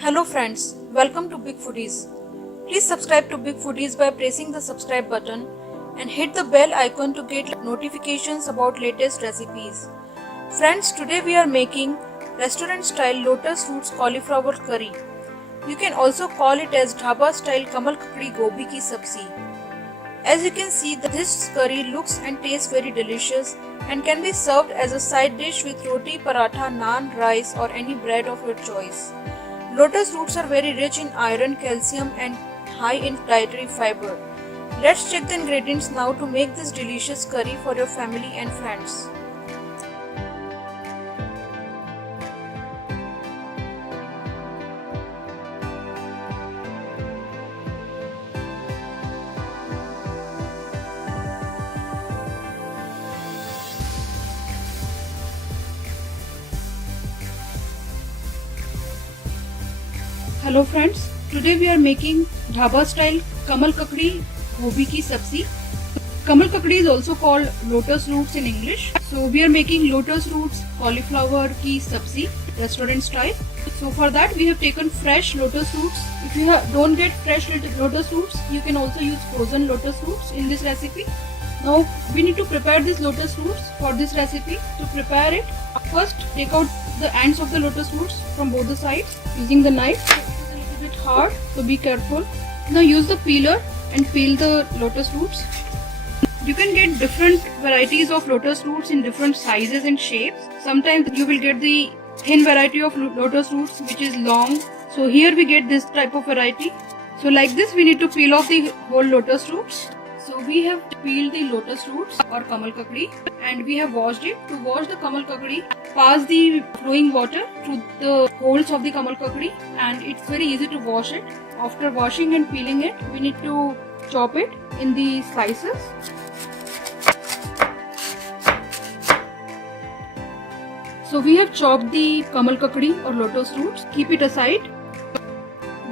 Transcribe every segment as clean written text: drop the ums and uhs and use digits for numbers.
Hello friends, welcome to Big Foodies. Please subscribe to Big Foodies by pressing the subscribe button and hit the bell icon to get notifications about latest recipes. Friends, today we are making restaurant style lotus roots cauliflower curry. You can also call it as dhaba style kamal kakdi gobi ki sabzi. As you can see, this curry looks and tastes very delicious and can be served as a side dish with roti, paratha, naan, rice or any bread of your choice. Lotus roots are very rich in iron, calcium and high in dietary fiber. Let's check the ingredients now to make this delicious curry for your family and friends. Hello friends, today we are making dhaba style kamal kakdi gobi ki sabzi. Kamal kakdi is also called lotus roots in English. So we are making lotus roots cauliflower ki sabzi restaurant style. So for that we have taken fresh lotus roots. If you don't get fresh lotus roots, you can also use frozen lotus roots in this recipe. Now we need to prepare these lotus roots for this recipe. To prepare it, first take out the ends of the lotus roots from both the sides using the knife. It is a little bit hard, so be careful. Now use the peeler and peel the lotus roots. You can get different varieties of lotus roots in different sizes and shapes. Sometimes you will get the thin variety of lotus roots which is long. So here we get this type of variety. So like this we need to peel off the whole lotus roots. So we have peeled the lotus roots or kamal kakdi and we have washed it. To wash the kamal kakdi, pass the flowing water through the holes of the kamal kakdi and it's very easy to wash it. After washing and peeling it, we need to chop it in the slices. So we have chopped the kamal kakdi or lotus roots. Keep it aside.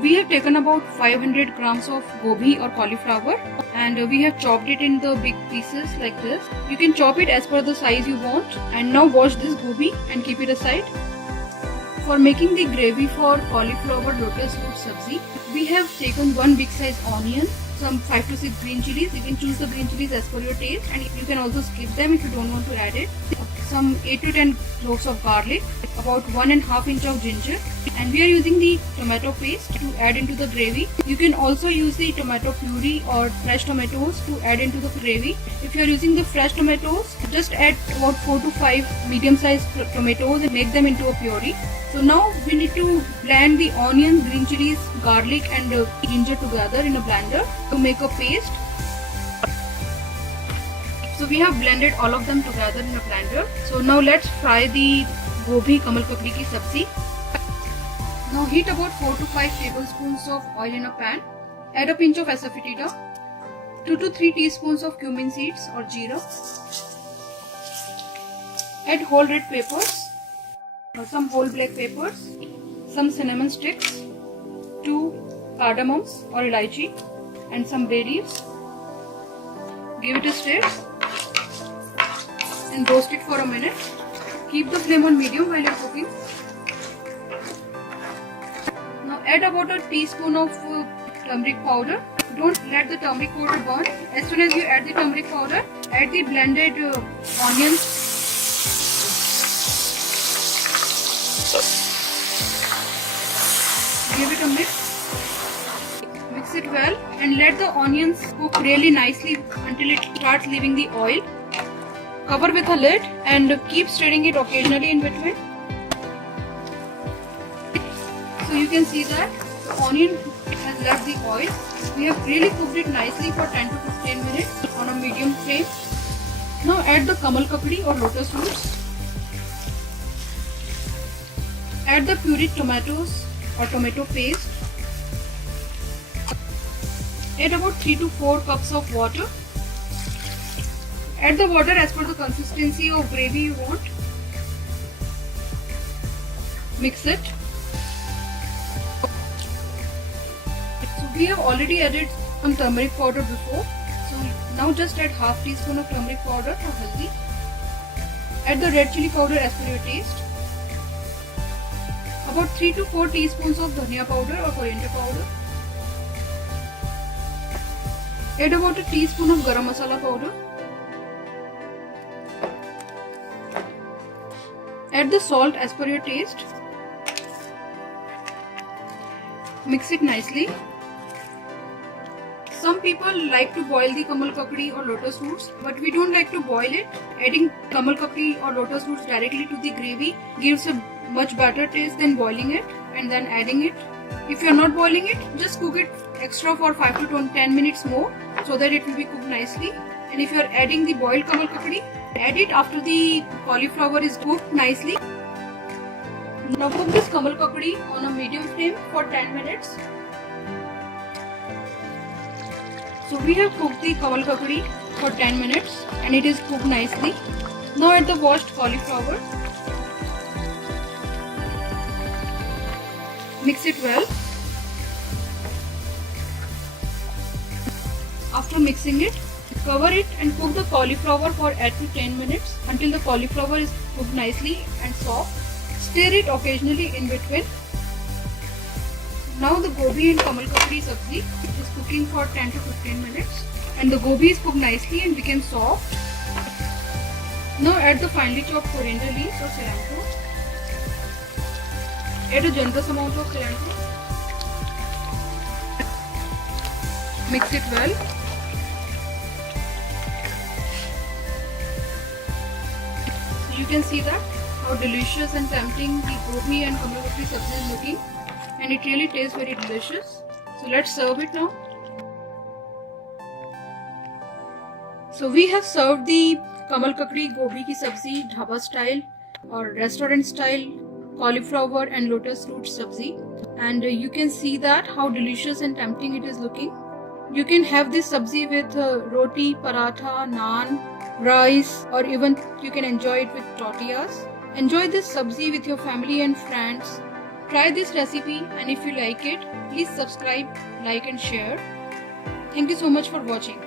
We have taken about 500 grams of gobi or cauliflower and we have chopped it in the big pieces like this. You can chop it as per the size you want. And now wash this gobi and keep it aside. For making the gravy for cauliflower lotus root sabzi, we have taken one big size onion, some 5 to 6 green chilies. You can choose the green chilies as per your taste and you can also skip them if you don't want to add it. Some 8 to 10 cloves of garlic, about 1.5 inch of ginger, and we are using the tomato paste to add into the gravy. You can also use the tomato puree or fresh tomatoes to add into the gravy. If you are using the fresh tomatoes, just add about 4 to 5 medium sized tomatoes and make them into a puree. So now we need to blend the onion, green chilies, garlic and ginger together in a blender to make a paste. So we have blended all of them together in a blender. So now let's fry the gobi kamal kakdi ki sabzi. Now heat about 4 to 5 tablespoons of oil in a pan. Add a pinch of asafoetida, 2 to 3 teaspoons of cumin seeds or jeera. Add whole red peppers, some whole black peppers, some cinnamon sticks, 2 cardamoms or elaichi and some bay leaves. Give it a stir and roast it for a minute. Keep the flame on medium while you are cooking. Now add about a teaspoon of turmeric powder. Don't let the turmeric powder burn. As soon as you add the turmeric powder, add the blended onions. Give it a mix. Mix it well and let the onions cook really nicely until it starts leaving the oil. Cover with a lid and keep stirring it occasionally in between. So you can see that the onion has left the oil. We have really cooked it nicely for 10 to 15 minutes on a medium flame. Now add the kamal kakdi or lotus roots. Add the pureed tomatoes or tomato paste. Add about 3 to 4 cups of water. Add the water as per the consistency of gravy you want. Mix it. So we have already added some turmeric powder before. So now just add half teaspoon of turmeric powder for haldi. Add the red chili powder as per your taste. About 3 to 4 teaspoons of dhania powder or coriander powder. Add about a teaspoon of garam masala powder. Add the salt as per your taste. Mix it nicely. Some people like to boil the kamal kakdi or lotus roots, but we don't like to boil it. Adding kamal kakdi or lotus roots directly to the gravy gives a much better taste than boiling it and then adding it. If you are not boiling it, just cook it extra for 5 to 10 minutes more so that it will be cooked nicely. And if you are adding the boiled kamal kakdi, add it after the cauliflower is cooked nicely. Now cook this kamal kakdi on a medium flame for 10 minutes. So we have cooked the kamal kakdi for 10 minutes and it is cooked nicely. Now add the washed cauliflower. Mix it well. After mixing it, cover it and cook the cauliflower for 8 to 10 minutes until the cauliflower is cooked nicely and soft. Stir it occasionally in between. Now the gobi and kamal kakdi sabzi is cooking for 10 to 15 minutes and the gobi is cooked nicely and became soft. Now add the finely chopped coriander leaves or cilantro. Add a generous amount of cilantro. Mix it well. So you can see that how delicious and tempting the gobi and kamal kakdi sabzi is looking, and it really tastes very delicious. So let's serve it now. So we have served the kamal kakdi gobi ki sabzi dhaba style or restaurant style cauliflower and lotus root sabzi, and you can see that how delicious and tempting it is looking. You can have this sabzi with roti, paratha, naan, rice, or even you can enjoy it with tortillas. Enjoy this sabzi with your family and friends. Try this recipe, and if you like it, please subscribe, like and share. Thank you so much for watching.